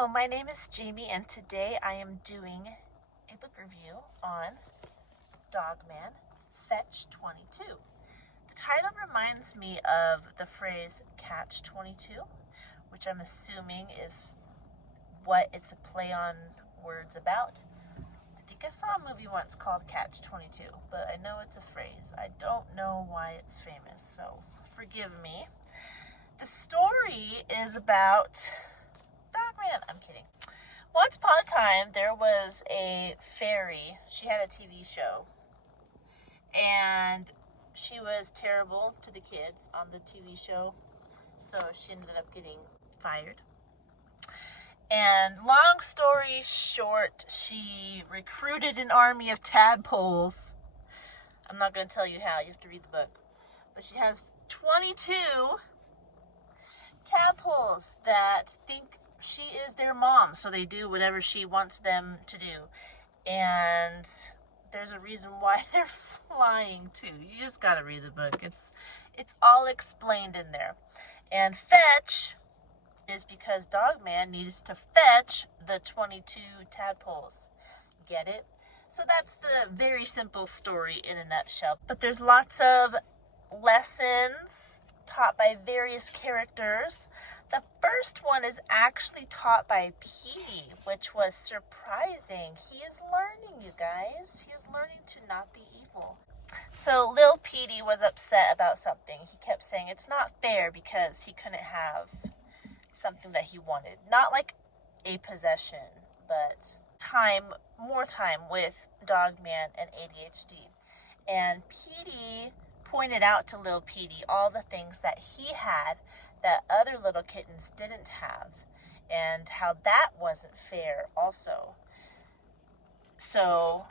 Hello, my name is Jamie, and today I am doing a book review on Dogman Fetch 22. The title reminds me of the phrase Catch 22, which I'm assuming is what it's a play on words about. I think I saw a movie once called Catch 22, but I know it's a phrase. I don't know why it's famous, so forgive me. The story is about Dogman. I'm kidding. Once upon a time, there was a fairy. She had a TV show. And she was terrible to the kids on the TV show. So she ended up getting fired. And long story short, she recruited an army of tadpoles. I'm not going to tell you how. You have to read the book. But she has 22 tadpoles that think she is their mom, so they do whatever she wants them to do. And there's a reason why they're flying too. You just gotta read the book. It's all explained in there. And fetch is because Dogman needs to fetch the 22 tadpoles. Get it? So that's the very simple story in a nutshell. But there's lots of lessons taught by various characters. The first one is actually taught by Petey, which was surprising. He is learning, you guys. He is learning to not be evil. So Lil Petey was upset about something. He kept saying it's not fair because he couldn't have something that he wanted. Not like a possession, but more time with Dogman and ADHD. And Petey pointed out to Lil Petey all the things that he had that other little kittens didn't have, and how that wasn't fair also. So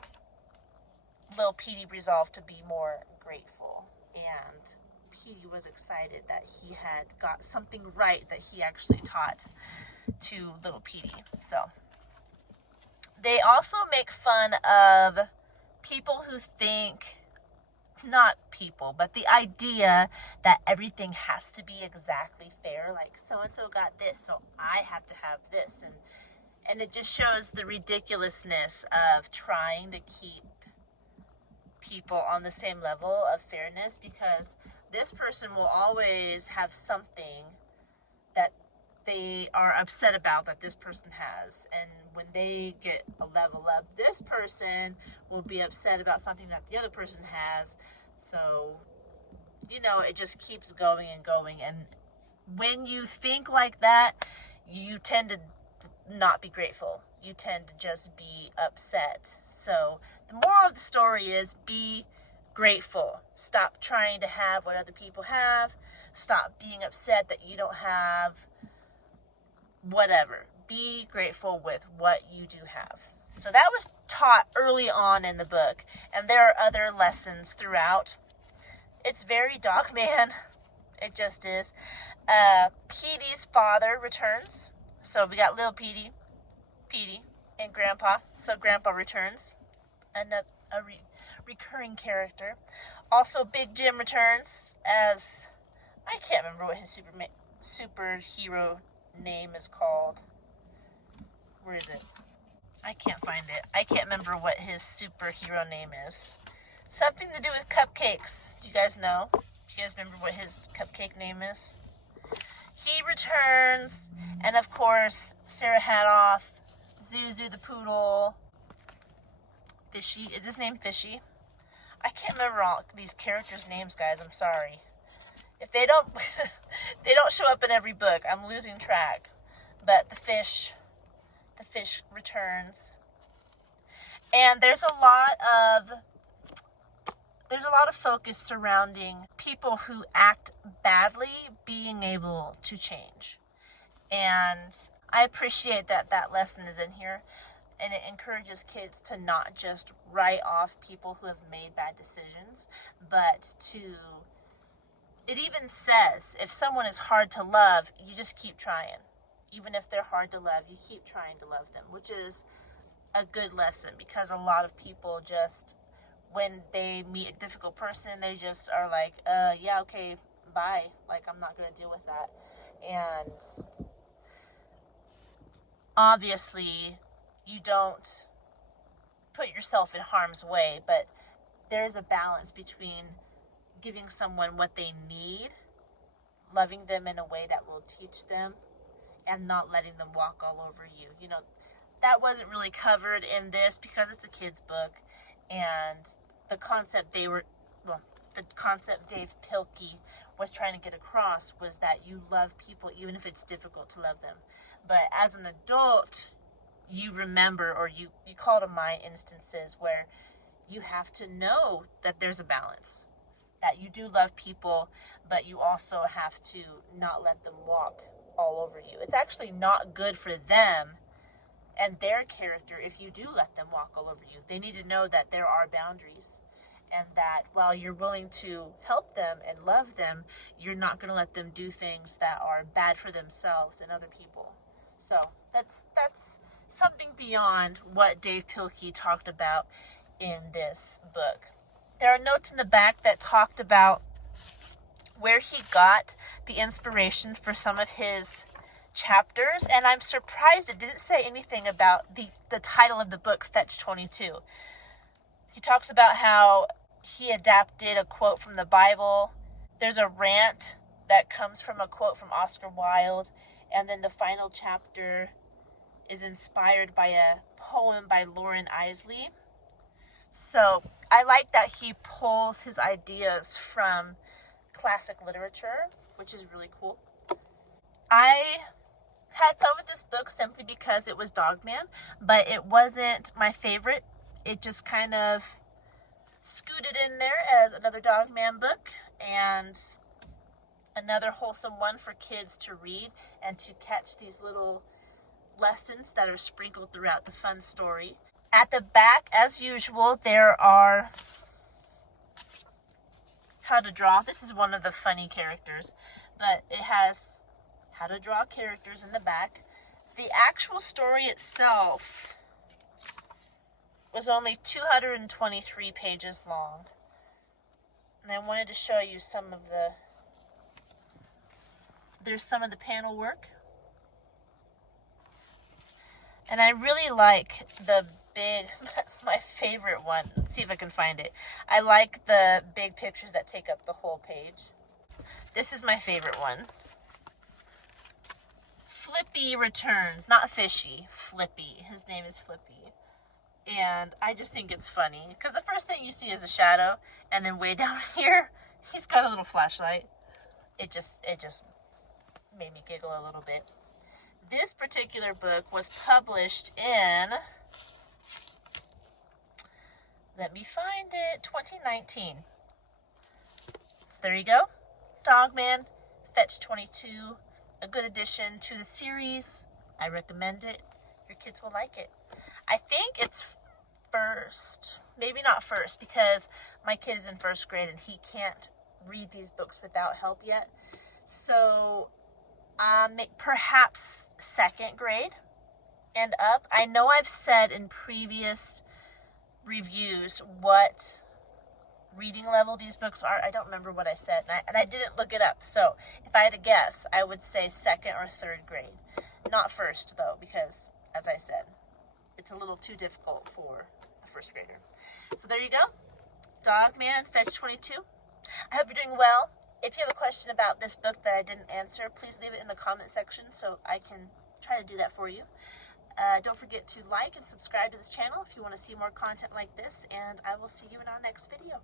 Lil Petey resolved to be more grateful, and Petey was excited that he had got something right that he actually taught to Little Petey. So they also make fun of people who think, not people, but the idea that everything has to be exactly fair. Like, so-and-so got this, so I have to have this. And it just shows the ridiculousness of trying to keep people on the same level of fairness, because this person will always have something that they are upset about that this person has. And when they get a level up, this person will be upset about something that the other person has. So, it just keeps going and going. And when you think like that, you tend to not be grateful. You tend to just be upset. So the moral of the story is be grateful. Stop trying to have what other people have. Stop being upset that you don't have whatever. Be grateful with what you do have. So that was taught early on in the book, and there are other lessons throughout. It's very Dogman. It just is. Petey's father returns. So we got Lil Petey, and Grandpa. So Grandpa returns. And a recurring character. Also, Big Jim returns as, I can't remember what his superhero name is called. Where is it? I can't find it. I can't remember what his superhero name is. Something to do with cupcakes. Do you guys know? Do you guys remember what his cupcake name is? He returns. And of course, Sarah Hadoff, Zuzu the poodle, Fishy. Is his name Fishy? I can't remember all these characters' names, guys. I'm sorry. If they don't they don't show up in every book, I'm losing track. But the fish returns. And there's a lot of focus surrounding people who act badly being able to change. And I appreciate that lesson is in here. And it encourages kids to not just write off people who have made bad decisions, but it even says if someone is hard to love, you just keep trying. Even if they're hard to love, you keep trying to love them, which is a good lesson, because a lot of people just, when they meet a difficult person, they just are like, yeah, okay, bye. Like, I'm not going to deal with that. And obviously you don't put yourself in harm's way, but there's a balance between giving someone what they need, loving them in a way that will teach them, and not letting them walk all over you. You know, that wasn't really covered in this because it's a kid's book, and the concept the concept Dave Pilkey was trying to get across was that you love people even if it's difficult to love them. But as an adult, you remember, or you call to mind instances where you have to know that there's a balance, that you do love people, but you also have to not let them walk all over you. It's actually not good for them and their character if you do let them walk all over you. They need to know that there are boundaries, and that while you're willing to help them and love them, you're not going to let them do things that are bad for themselves and other people. So that's something beyond what Dave Pilkey talked about in this book. There are notes in the back that talked about where he got the inspiration for some of his chapters, and I'm surprised it didn't say anything about the title of the book, Fetch 22. He talks about how he adapted a quote from the Bible. There's a rant that comes from a quote from Oscar Wilde, and then the final chapter is inspired by a poem by Lauren Isley. So I like that he pulls his ideas from classic literature, which is really cool. I had fun with this book simply because it was Dogman, but it wasn't my favorite. It just kind of scooted in there as another Dogman book and another wholesome one for kids to read and to catch these little lessons that are sprinkled throughout the fun story. At the back, as usual, there are how to draw. This is one of the funny characters, but it has how to draw characters in the back. The actual story itself was only 223 pages long, and I wanted to show you some of the panel work. And I really like the big, my favorite one. Let's see if I can find it. I like the big pictures that take up the whole page. This is my favorite one. Flippy returns, not Fishy, Flippy. His name is Flippy. And I just think it's funny, because the first thing you see is a shadow, and then way down here, he's got a little flashlight. It just made me giggle a little bit. This particular book was published in, let me find it, 2019. So there you go. Dogman, Fetch 22, a good addition to the series. I recommend it. Your kids will like it. I think it's first, maybe not first, because my kid is in first grade and he can't read these books without help yet. So perhaps second grade and up. I know I've said in previous reviews what reading level these books are. I don't remember what I said, and I didn't look it up. So if I had to guess, I would say second or third grade. Not first, though, because, as I said, it's a little too difficult for a first grader. So there you go. Dogman, Fetch 22. I hope you're doing well. If you have a question about this book that I didn't answer, please leave it in the comment section so I can try to do that for you. Don't forget to like and subscribe to this channel if you want to see more content like this, and I will see you in our next video.